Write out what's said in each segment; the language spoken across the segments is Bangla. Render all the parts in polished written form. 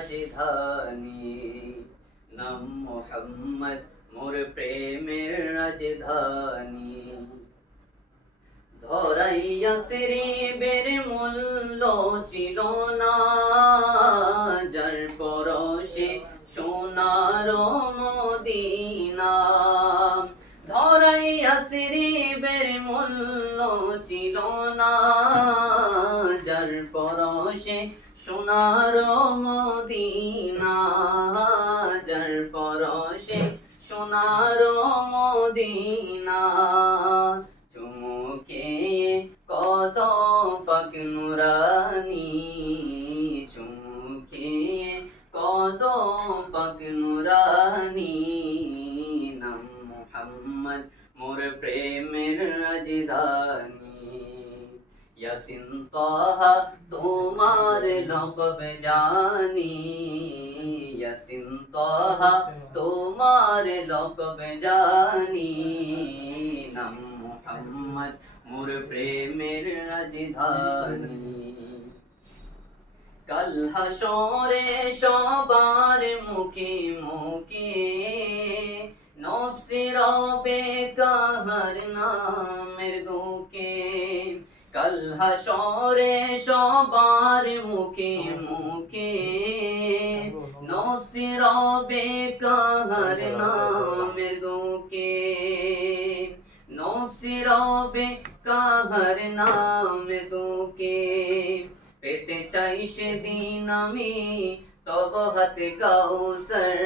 রাজধানী, নাম মুহাম্মদ মোর প্রেমের রাজধানী। ধরাইয়া শ্রীবের মূল্য ছিল না, যার পরশে সোনার মদিনা। ধরাইয়া শ্রীবের মূল্য ছিল না, যার পরশে সোনার মদিনা, যার পরশে সোনার মদিনা। চুমুকে কত পাক নুরানি, চুমুকে কত পাক নুরানি, নাম মুহাম্মদ মোর প্রেমের রাজধানী। ইয়াসিন তাহা তোমার লকব জানি, ইয়াসিন তাহা তোমার লকব জানি, নাম মুহাম্মদ মোর প্রেমের রাজধানী। কাল হাসরে সবার মুখে মুখে নফসে রবে কাহার নামের দুঃখে। কাল হাসরে সবার মুখে মুখে নফসে রবে কাহার নামের দুঃখে, নফসে রবে কাহার নামের দুঃখে। পেতে চাই সেদিন আমি তব হাতে কাউসার,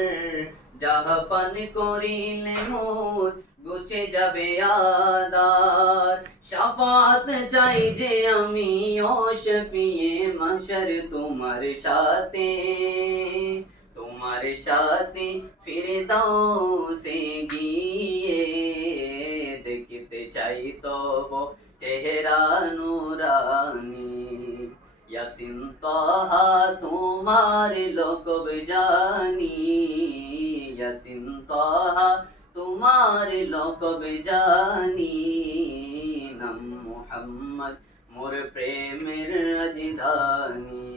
যাহা পান করিলে মোর গুছে যাবে আদার। শাফাত চাই যে আমি ও শফিয়ে মাশর তোমার সাথে, তোমার সাথে ফিরদাউসে গিয়ে। দেখতে চাই তব চেহারা নুরানি, ইয়াসিন তাহা তোমার লকব জানি, ইয়াসিন তাহা তোমার লকব জানি, নাম মুহাম্মদ মোর প্রেমের রাজধানী।